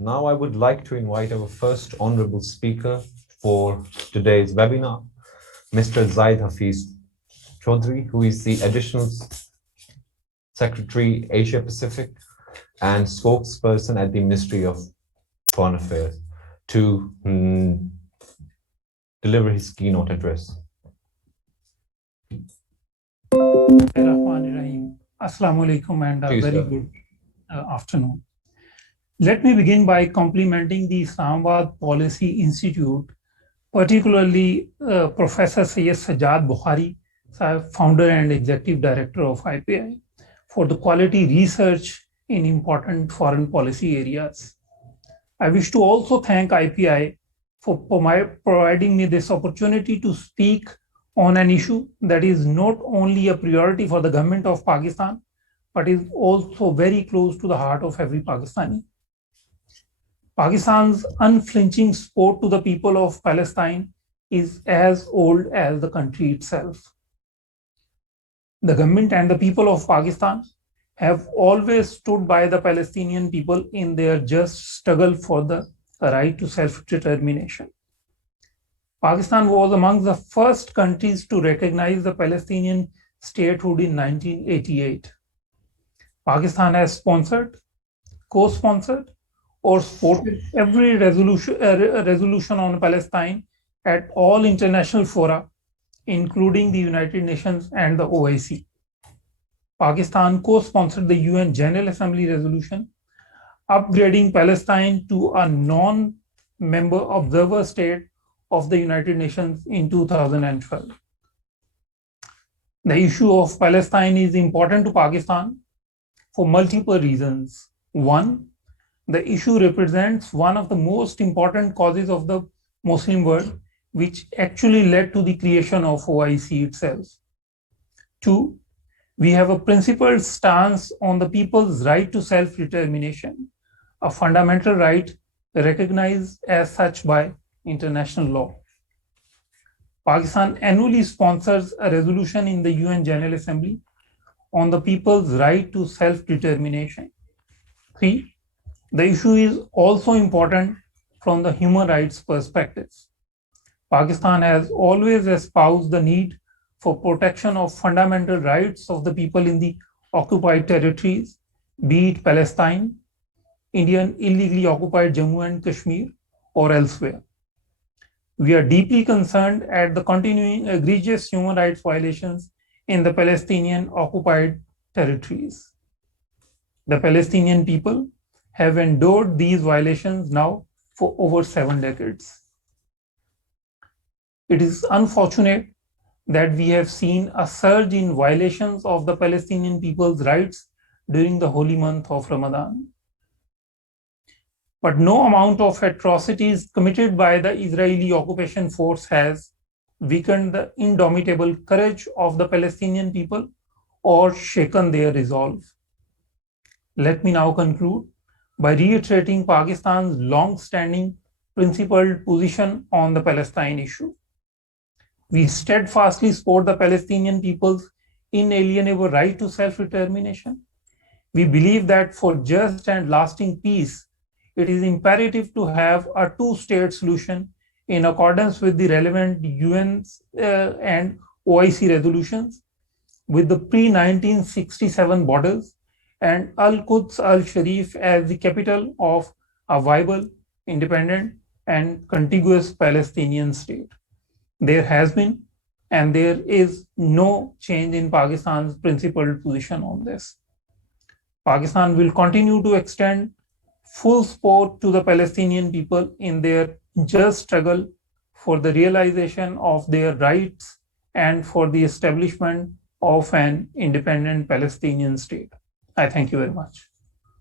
Now I would like to invite our first honorable speaker for today's webinar, Mr. Zaid Hafiz Chaudhry, who is the Additional Secretary Asia Pacific and spokesperson at the Ministry of Foreign Affairs, to deliver his keynote address. Assalamu alaikum and a very good afternoon. Let me begin by complimenting the Islamabad Policy Institute, particularly Professor Syed Sajjad Bukhari, founder and executive director of IPI, for the quality research in important foreign policy areas. I wish to also thank IPI for providing me this opportunity to speak on an issue that is not only a priority for the government of Pakistan, but is also very close to the heart of every Pakistani. Pakistan's unflinching support to the people of Palestine is as old as the country itself. The government and the people of Pakistan have always stood by the Palestinian people in their just struggle for the right to self-determination. Pakistan was among the first countries to recognize the Palestinian statehood in 1988. Pakistan has sponsored, co-sponsored, or supported every resolution on Palestine at all international fora, including the United Nations and the OIC. Pakistan co-sponsored the UN General Assembly resolution upgrading Palestine to a non-member observer state of the United Nations in 2012. The issue of Palestine is important to Pakistan for multiple reasons. One, the issue represents one of the most important causes of the Muslim world, which actually led to the creation of OIC itself. Two, we have a principled stance on the people's right to self-determination, a fundamental right recognized as such by international law. Pakistan annually sponsors a resolution in the UN General Assembly on the people's right to self-determination. Three, the issue is also important from the human rights perspective. Pakistan has always espoused the need for protection of fundamental rights of the people in the occupied territories, be it Palestine, Indian illegally occupied Jammu and Kashmir, or elsewhere. We are deeply concerned at the continuing egregious human rights violations in the Palestinian occupied territories. The Palestinian people have endured these violations now for over 7 decades. It is unfortunate that we have seen a surge in violations of the Palestinian people's rights during the holy month of Ramadan. But no amount of atrocities committed by the Israeli occupation force has weakened the indomitable courage of the Palestinian people or shaken their resolve. Let me now conclude by reiterating Pakistan's long-standing principled position on the Palestine issue. We steadfastly support the Palestinian people's inalienable right to self-determination. We believe that for just and lasting peace, it is imperative to have a two-state solution in accordance with the relevant UN and OIC resolutions, with the pre-1967 borders and Al-Quds Al-Sharif as the capital of a viable, independent, and contiguous Palestinian state. There has been and there is no change in Pakistan's principled position on this. Pakistan will continue to extend full support to the Palestinian people in their just struggle for the realization of their rights and for the establishment of an independent Palestinian state. I thank you very much.